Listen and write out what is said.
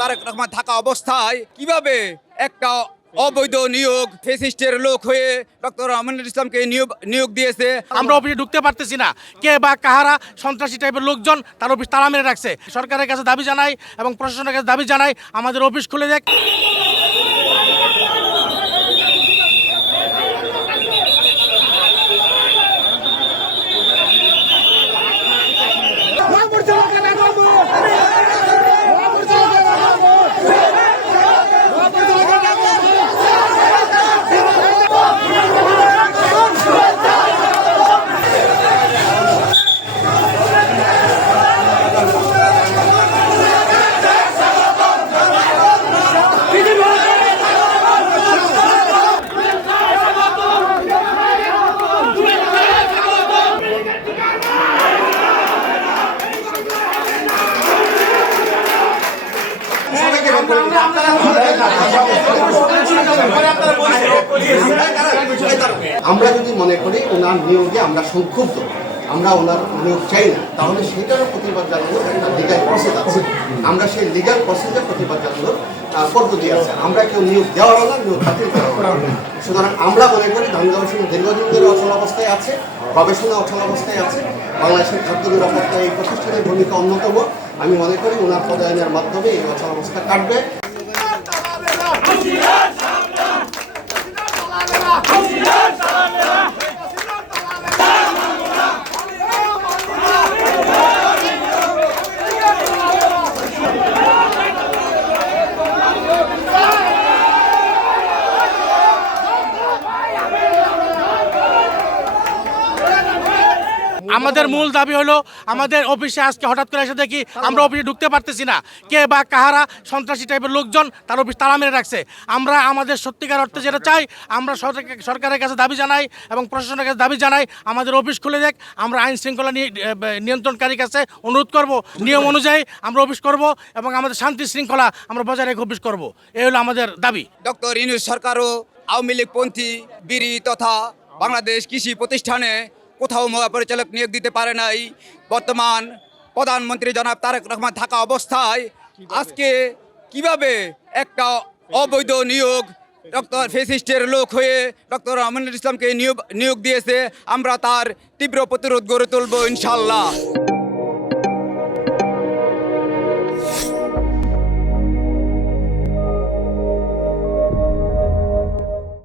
তারেক রহমান থাকা অবস্থায় কিভাবে একটা অবৈধ নিয়োগ ফেসিস্টের লোক হয়ে ডক্টর আমিনুল ইসলামকে নিয়োগ দিয়েছে। আমরা অফিসে ঢুকতে পারতেছি না, কে বা কাহারা সন্ত্রাসী টাইপের লোকজন তার অফিস তালা মেরে রাখছে। সরকারের কাছে দাবি জানাই এবং প্রশাসনের কাছে দাবি জানাই আমাদের অফিস খুলে দেখ। আমরা যদি মনে করি ওনার নিয়োগে আমরা সংক্ষুব্ধ, আমরা ওনার নিয়োগ চাই না, তাহলে সেটারও প্রতিবাদ জানানোর একটা লিগাল প্রসেস আছে। আমরা সেই লিগাল প্রসেসে প্রতিবাদ জানানোর পদ্ধতি আছে। আমরা কেউ নিয়োগ দেওয়া হলো না, নিয়োগ বাতিল করা হলো না। সুতরাং আমরা মনে করি ধান গবেষণা দীর্ঘদিন ধরে অচল অবস্থায় আছে, গবেষণা অচল অবস্থায় আছে। বাংলাদেশের খাদ্য নিরাপত্তা এই প্রতিষ্ঠানের ভূমিকা অন্যতম। আমি মনে করি ওনার পদায়নের মাধ্যমে এই অচল অবস্থা কাটবে। আমাদের মূল দাবি হলো আমাদের অফিসে আজকে হঠাৎ করে এসে দেখি আমরা অফিসে ঢুকতে পারতেছি না, কে বা কাহারা সন্ত্রাসী টাইপের লোকজন তার অফিস তালা মেরে রাখছে। আমরা আমাদের সত্যিকার অর্থে যেটা চাই, আমরা সরকারের কাছে দাবি জানাই এবং প্রশাসনের কাছে দাবি জানাই আমাদের অফিস খুলে দেখ। আমরা আইন শৃঙ্খলা নিয়ন্ত্রণকারীর কাছে অনুরোধ করব, নিয়ম অনুযায়ী আমরা অফিস করব এবং আমাদের শান্তি শৃঙ্খলা আমরা বজায় রেখে অফিস করব। এই হলো আমাদের দাবি। ডক্টর ইউনূস সরকারও আওয়ামী লীগপন্থী বিড়ি তথা বাংলাদেশ কৃষি প্রতিষ্ঠানে কোথাও মহাপরিচালক নিয়োগ দিতে পারে নাই। বর্তমান প্রধানমন্ত্রী জনাব তারেক রহমান থাকা অবস্থায় আজকে কিভাবে একটা অবৈধ নিয়োগ ডক্টর ফেসিস্টের লোক হয়ে ডক্টর আমিনুল ইসলামকে নিয়োগ দিয়েছে, আমরা তার তীব্র প্রতিরোধ গড়ে তুলব ইনশাআল্লাহ।